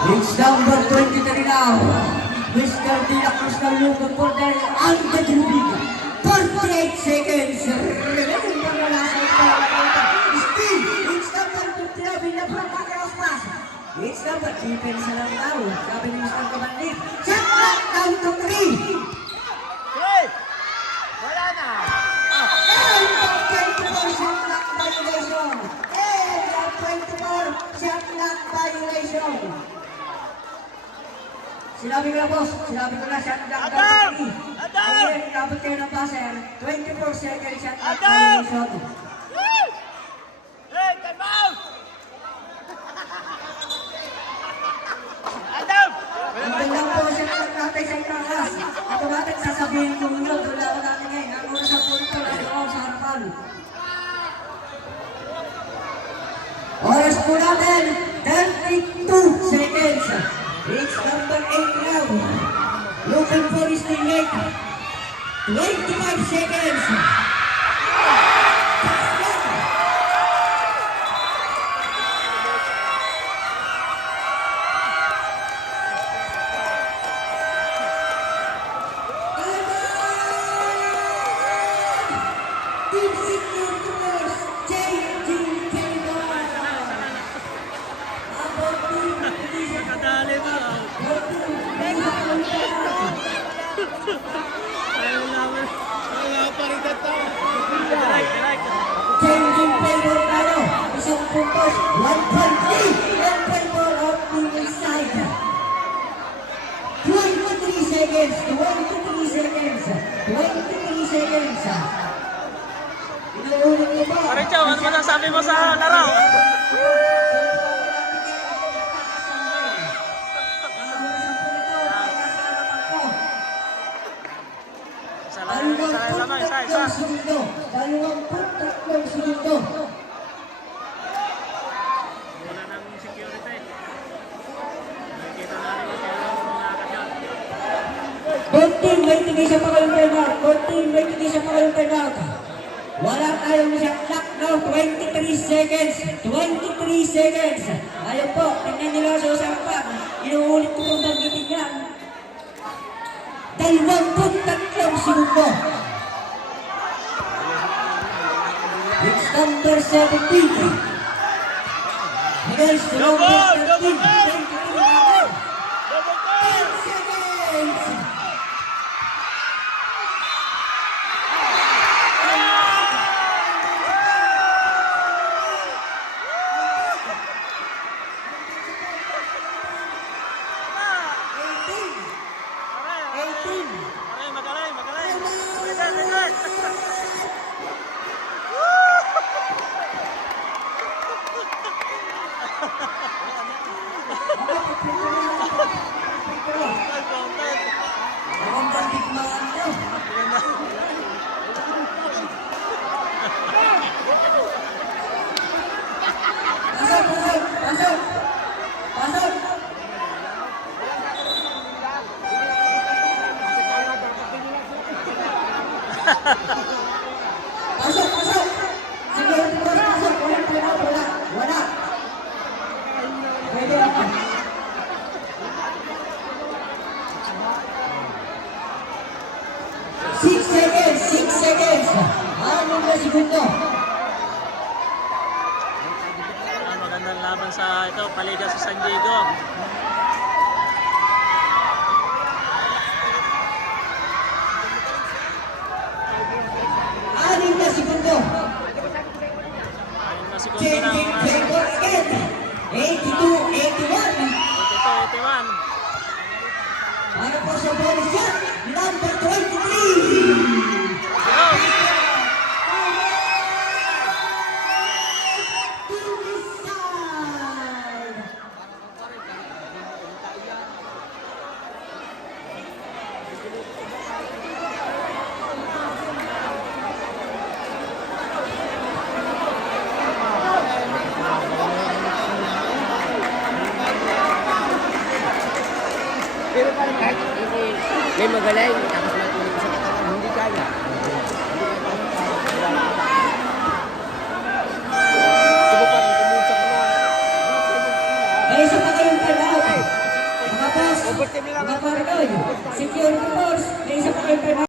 It's number 23 now. Mr. De La Cruz now looking for the undefeated. 48 seconds. Remaining for the last still, it's number 50 now. Binabra pa cross pass. It's number defense na lang daw. Sabi ni Mr. Kabandit. Shot clock down to 3. Wala na. And the 24 shot clock violation. And the 24 shot clock violation. Sinabi ko na boss, sinabi ko na shot clock Adam! violation. Adam! Ayun, inabot kayo ng buzzer. 24 seconds shot clock Adam! violation. Hey, time out! Adam! Hanggang lang po shot clock natin sa itaas. Automatic sasabihin ko nyo, wala ko natin ngayon. Ang una sa punto, nasa ako sa harapan. Oras po natin, 32 seconds. It's number 8 now. Looking for his teammate. 25 seconds. Team Signatures, changing table. About to Kadali mo. Ayaw namin. Wala pa rin ito. Direct. changing table tayo. Isang puntos, 1.3 on the side. 23 seconds, 23 seconds, 23 seconds. Inuulit ko ba? Pare Chow, ano masasabi mo sa laro? Isa lang, isa. Dalawamput-tatlong segundo. Wala nang security. Nakikita natin kung kailan nakakasyon. Konting may tigay sa pakalong timeout. Konting may tigay sa pakalong timeout. Walang ayaw na siya. Clock now, 23 seconds. 23 seconds. Ayaw po, tingnan nila sa usapan. Inuulit ko kung banggitin yan. 23 segundo. It's number 17. Against the number 13. 23 natin. 10 seconds. Magaling. Reset. Content. Ang bandigmaan nyo. Pasok! Pasok! Security boss, pasok! Wala! Pwede ako. 6 seconds! Ano na segundo? Magandang laban sa ito, Paliga sa San Diego. Anim na segundo! Ayun na segundo na. Changing table again! 82-81! 82-81. Para po sa bonus shot, number 23! Pero parang kahit hindi, may magaling, tapos matulog sa katawan, hindi kaya. Subukan, tumusak na. May isa pa kayong timeout. Mga boss, Overtime lang mga partner, security